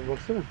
Abi baksana.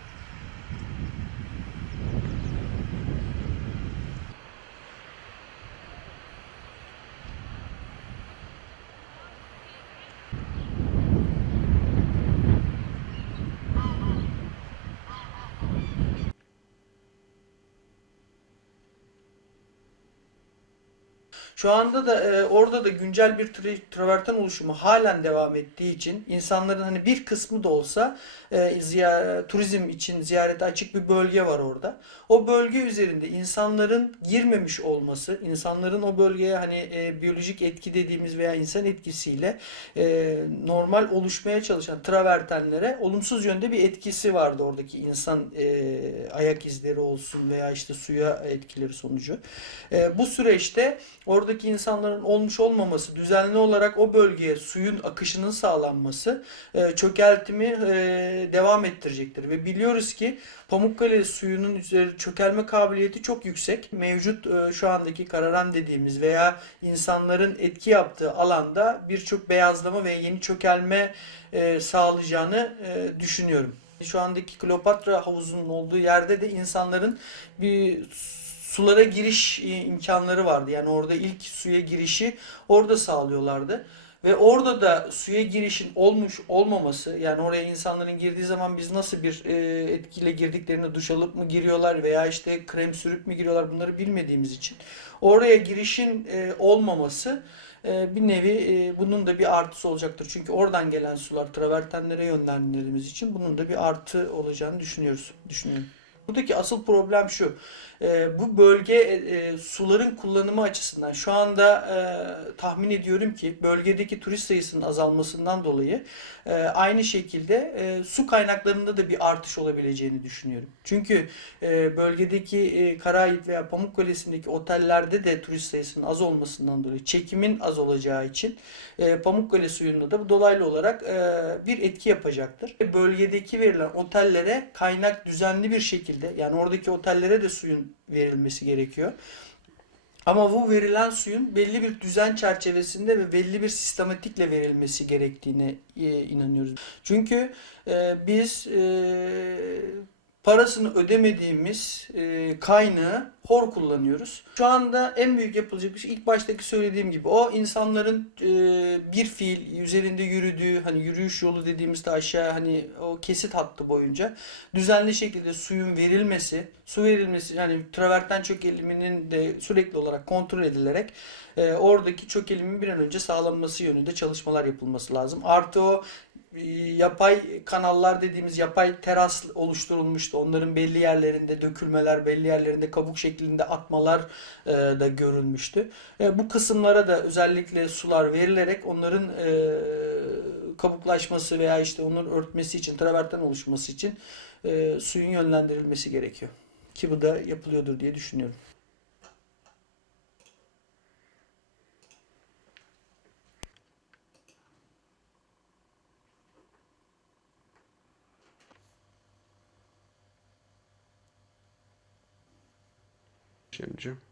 Şu anda da e, orada da güncel bir tra- traverten oluşumu halen devam ettiği için insanların hani bir kısmı da olsa e, ziya- turizm için ziyarete açık bir bölge var orada. O bölge üzerinde insanların girmemiş olması, insanların o bölgeye hani e, biyolojik etki dediğimiz veya insan etkisiyle e, normal oluşmaya çalışan travertenlere olumsuz yönde bir etkisi vardı oradaki insan e, ayak izleri olsun veya işte suya etkileri sonucu. E, bu süreçte oradaki insanların olmuş olmaması, düzenli olarak o bölgeye suyun akışının sağlanması e, çökeltimi e, devam ettirecektir. Ve biliyoruz ki Pamukkale suyunun üzeri çökelme kabiliyeti çok yüksek. Mevcut e, şu andaki kararan dediğimiz veya insanların etki yaptığı alanda birçok beyazlama ve yeni çökelme e, sağlayacağını e, düşünüyorum. Şu andaki Kleopatra havuzunun olduğu yerde de insanların bir sulara giriş imkanları vardı. Yani orada ilk suya girişi orada sağlıyorlardı. Ve orada da suya girişin olmuş olmaması yani oraya insanların girdiği zaman biz nasıl bir e, etkiyle girdiklerini duş alıp mı giriyorlar veya işte krem sürüp mü giriyorlar bunları bilmediğimiz için oraya girişin e, olmaması bir nevi e, bunun da bir artısı olacaktır. Çünkü oradan gelen sular travertenlere yönlendirdiğimiz için bunun da bir artı olacağını düşünüyoruz. Düşünüyorum. Buradaki asıl problem şu. e, bu bölge e, e, suların kullanımı açısından şu anda e, tahmin ediyorum ki bölgedeki turist sayısının azalmasından dolayı e, aynı şekilde e, su kaynaklarında da bir artış olabileceğini düşünüyorum. Çünkü e, bölgedeki e, Karahit veya Pamukkale'sindeki otellerde de turist sayısının az olmasından dolayı çekimin az olacağı için e, Pamukkale suyunda da bu dolaylı olarak e, bir etki yapacaktır. Bölgedeki verilen otellere kaynak düzenli bir şekilde yani oradaki otellere de suyun verilmesi gerekiyor. Ama bu verilen suyun belli bir düzen çerçevesinde ve belli bir sistematikle verilmesi gerektiğine e, inanıyoruz. Çünkü e, biz e, parasını ödemediğimiz e, kaynağı hor kullanıyoruz. Şu anda en büyük yapılacak bir şey ilk baştaki söylediğim gibi o insanların e, bir fiil üzerinde yürüdüğü hani yürüyüş yolu dediğimizde aşağı hani o kesit hattı boyunca düzenli şekilde suyun verilmesi, su verilmesi yani traverten çökeliminin de sürekli olarak kontrol edilerek e, oradaki çökelimin bir an önce sağlanması yönünde çalışmalar yapılması lazım. Artı o yapay kanallar dediğimiz yapay teras oluşturulmuştu. Onların belli yerlerinde dökülmeler, belli yerlerinde kabuk şeklinde atmalar e, da görülmüştü. E, bu kısımlara da özellikle sular verilerek onların e, kabuklaşması veya işte onların örtmesi için, traverten oluşması için e, suyun yönlendirilmesi gerekiyor. Ki bu da yapılıyordur diye düşünüyorum. Jim Jim.